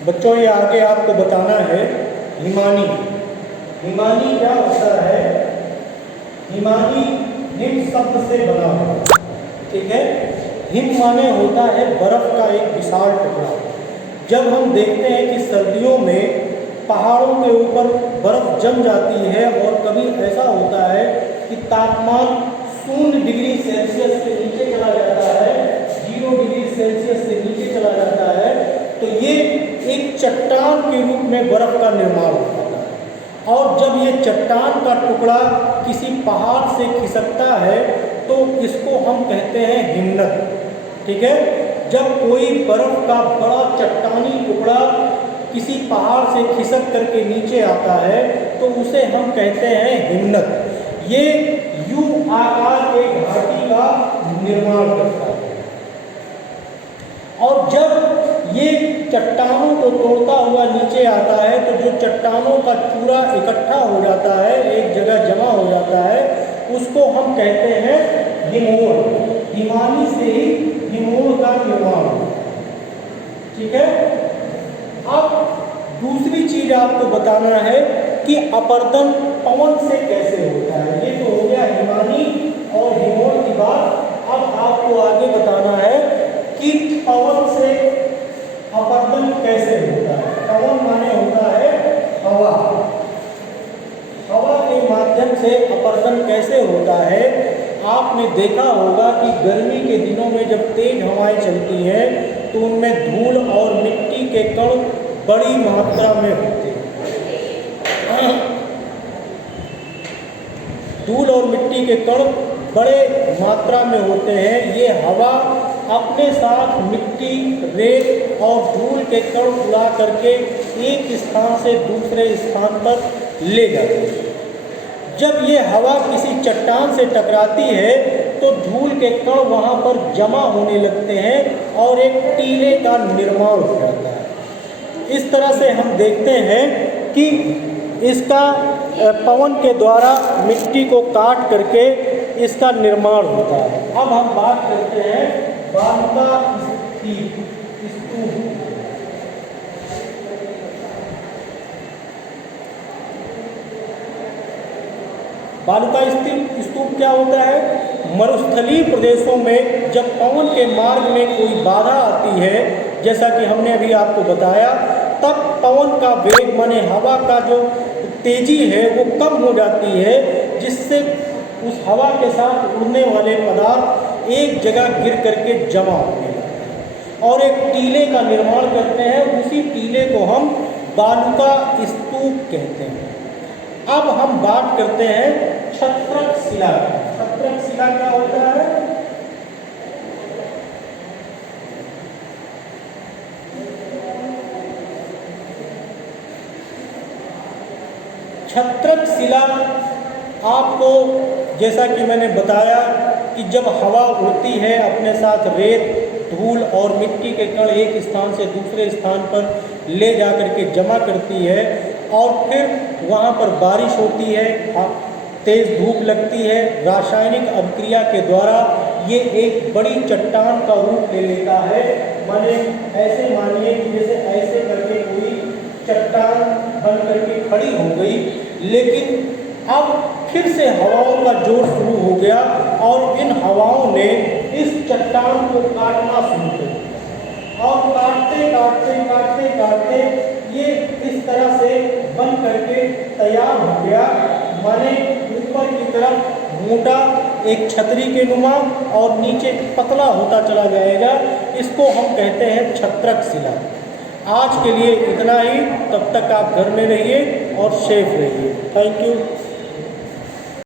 बच्चों ये आगे आपको बताना है हिमानी। हिमानी क्या होता है? हिमानी हिम शब्द से बना है, ठीक है। हिम माने होता है बर्फ का एक विशाल टुकड़ा। जब हम देखते हैं कि सर्दियों में पहाड़ों के ऊपर बर्फ जम जाती है और कभी ऐसा होता है कि तापमान 0 डिग्री सेल्सियस से नीचे चला जाता है, 0 डिग्री सेल्सियस से नीचे चला जाता है, तो ये एक चट्टान के रूप में बर्फ का निर्माण होता है। और जब ये चट्टान का टुकड़ा किसी पहाड़ से खिसकता है तो इसको हम कहते हैं हिमनद, ठीक है। जब कोई बर्फ का बड़ा चट्टानी टुकड़ा किसी पहाड़ से खिसक करके नीचे आता है तो उसे हम कहते हैं हिमनद। ये यू आकार के घाटी का निर्माण करता है और जब ये चट्टानों को तोड़ता हुआ नीचे आता है तो जो चट्टानों का चूरा इकट्ठा हो जाता है, एक जगह जमा हो जाता है, उसको हम कहते हैं हिमोड़। हिमानी से ही हिमोड़ का निर्माण हो, ठीक है। अब दूसरी चीज आपको बताना है कि अपर्दन पवन से कैसे होता है। ये तो हो गया हिमानी और हिमोड़ की बात। अब आपको आगे बताना है कि पवन से अपर्दन कैसे होता है। पवन माने होता है हवा। हवा के माध्यम से अपर्दन कैसे होता है? आपने देखा होगा कि गर्मी के दिनों में जब तेज हवाएं चलती हैं तो उनमें धूल और मिट्टी के कण बड़ी मात्रा में होते हैं। धूल और मिट्टी के कण बड़े मात्रा में होते हैं। ये हवा अपने साथ मिट्टी, रेत और धूल के कण उड़ा करके एक स्थान से दूसरे स्थान पर ले जाती है। जब ये हवा किसी चट्टान से टकराती है तो धूल के कण वहाँ पर जमा होने लगते हैं और एक टीले का निर्माण हो जाता है। इस तरह से हम देखते हैं कि इसका पवन के द्वारा मिट्टी को काट करके इसका निर्माण होता है। अब हम बात करते हैं बालुका स्तूप। बालुका स्तूप क्या होता है? मरुस्थलीय प्रदेशों में जब पवन के मार्ग में कोई बाधा आती है, जैसा कि हमने अभी आपको बताया, तब पवन का वेग माने हवा का जो तेजी है वो कम हो जाती है, जिससे उस हवा के साथ उड़ने वाले पदार्थ एक जगह गिर करके जमा होने लगते हैं और एक टीले का निर्माण करते हैं। उसी टीले को हम बालुका स्तूप कहते हैं। अब हम बात करते हैं छत्रक शिला। छत्रक शिला क्या होता है? छत्रक शिला आपको, जैसा कि मैंने बताया कि जब हवा उड़ती है अपने साथ रेत, धूल और मिट्टी के कण एक स्थान से दूसरे स्थान पर ले जा कर के जमा करती है और फिर वहाँ पर बारिश होती है, तेज़ धूप लगती है, रासायनिक अभिक्रिया के द्वारा ये एक बड़ी चट्टान का रूप ले लेता है। माने ऐसे मानिए कि जैसे ऐसे करके कोई चट्टान बन करके खड़ी हो गई, लेकिन अब फिर से हवाओं का जोर शुरू हो गया और इन हवाओं ने इस चट्टान को काटना शुरू कर दिया और काटते काटते काटते काटते ये इस तरह से बन करके तैयार हो गया। माने ऊपर की तरफ मोटा एक छतरी के नुमा और नीचे पतला होता चला जाएगा। इसको हम कहते हैं छत्रक शिला। आज के लिए इतना ही। तब तक आप घर में रहिए और सेफ रहिए। Thank you.